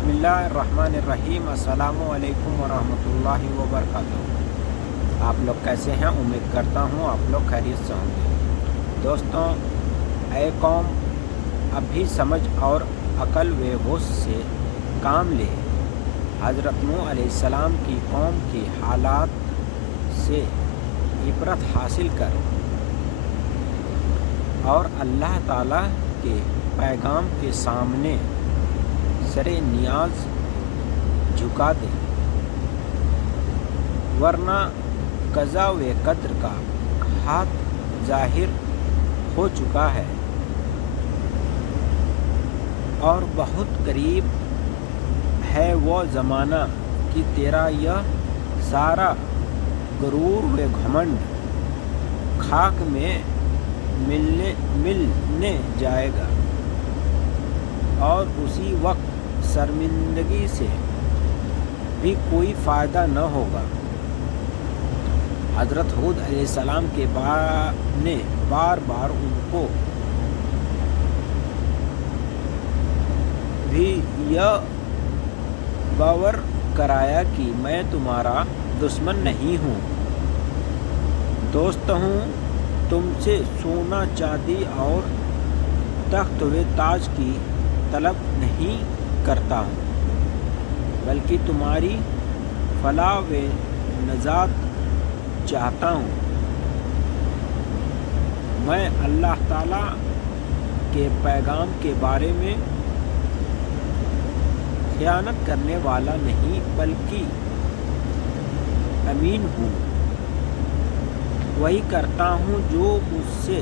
بسم اللہ الرحمن الرحیم۔ السلام علیکم ورحمۃ اللہ وبرکاتہ۔ آپ لوگ کیسے ہیں؟ امید کرتا ہوں آپ لوگ خیریت سے ہوں گے۔ دوستوں، اے قوم، اب بھی سمجھ اور عقل و ہوش سے کام لے۔ حضرت نوح علیہ السلام کی قوم کی حالات سے عبرت حاصل کر اور اللہ تعالیٰ کے پیغام کے سامنے سر نیاز جھکا دے، ورنہ قضا و قدر کا ہاتھ ظاہر ہو چکا ہے اور بہت قریب ہے وہ زمانہ کہ تیرا یہ سارا غرور و گھمنڈ خاک میں ملنے جائے گا، اور اسی وقت شرمندگی سے بھی کوئی فائدہ نہ ہوگا۔ حضرت ہود علیہ السلام کے نے بار بار ان کو بھی یہ باور کرایا کہ میں تمہارا دشمن نہیں ہوں، دوست ہوں، تم سے سونا چاندی اور تخت و تاج کی طلب نہیں کرتا ہوں، بلکہ تمہاری فلاح و نجات چاہتا ہوں۔ میں اللہ تعالیٰ کے پیغام کے بارے میں خیانت کرنے والا نہیں بلکہ امین ہوں۔ وہی کرتا ہوں جو مجھ سے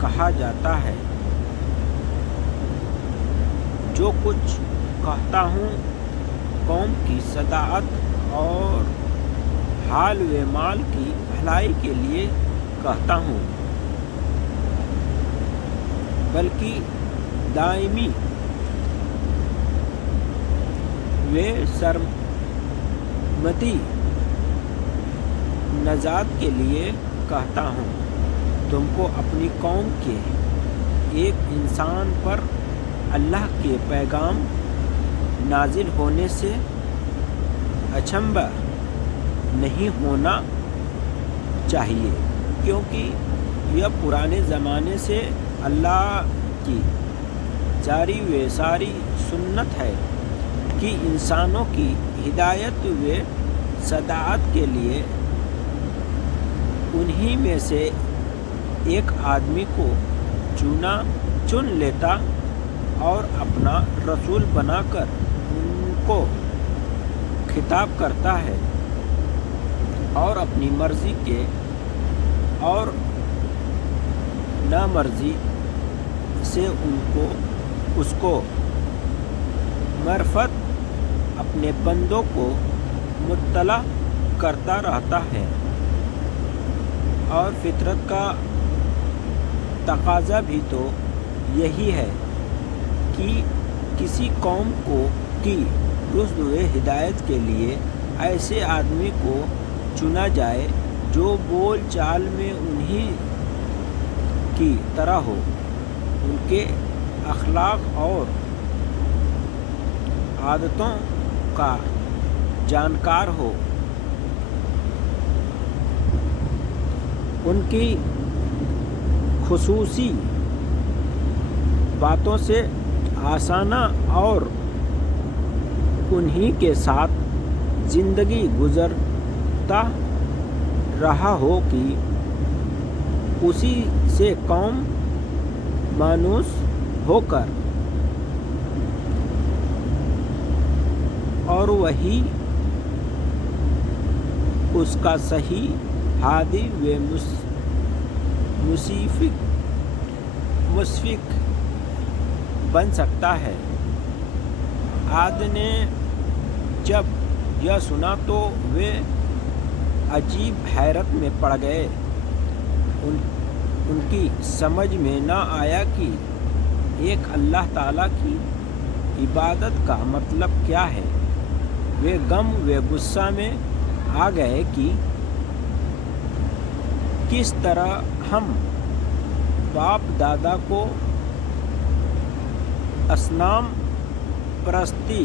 کہا جاتا ہے۔ جو کچھ کہتا ہوں قوم کی صداقت اور حال و مال کی بھلائی کے لیے کہتا ہوں، بلکہ دائمی و سرمدی نجات کے لیے کہتا ہوں۔ تم کو اپنی قوم کے ایک انسان پر اللہ کے پیغام نازل ہونے سے اچنبھا نہیں ہونا چاہیے، کیونکہ یہ پرانے زمانے سے اللہ کی جاری و ساری سنت ہے کہ انسانوں کی ہدایت و سعادت کے لیے انہی میں سے ایک آدمی کو چن لیتا اور اپنا رسول بنا کر ان کو خطاب کرتا ہے، اور اپنی مرضی کے اور نامرضی سے اس کو معرفت اپنے بندوں کو مطلع کرتا رہتا ہے۔ اور فطرت کا تقاضا بھی تو یہی ہے کہ کسی قوم کی رشد و ہدایت کے لیے ایسے آدمی کو چنا جائے جو بول چال میں انہی کی طرح ہو، ان کے اخلاق اور عادتوں کا جانکار ہو، ان کی خصوصی باتوں سے آشنا اور انہی کے ساتھ زندگی گزارتا رہا ہو کہ اسی سے قوم مانوس ہو کر اور وہی اس کا صحیح ہادی و مشفق بن سکتا ہے۔ عاد نے جب یہ سنا تو وہ عجیب حیرت میں پڑ گئے۔ ان کی سمجھ میں نہ آیا کہ ایک اللہ تعالیٰ کی عبادت کا مطلب کیا ہے۔ وہ غم و غصہ میں آ گئے کہ کس طرح ہم باپ دادا کو اصنام پرستی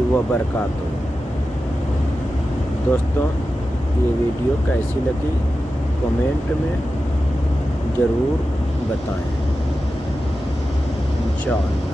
وبرکاتہ۔ دوستوں یہ ویڈیو کیسی لگی کمنٹ میں ضرور بتائیں انشاءاللہ۔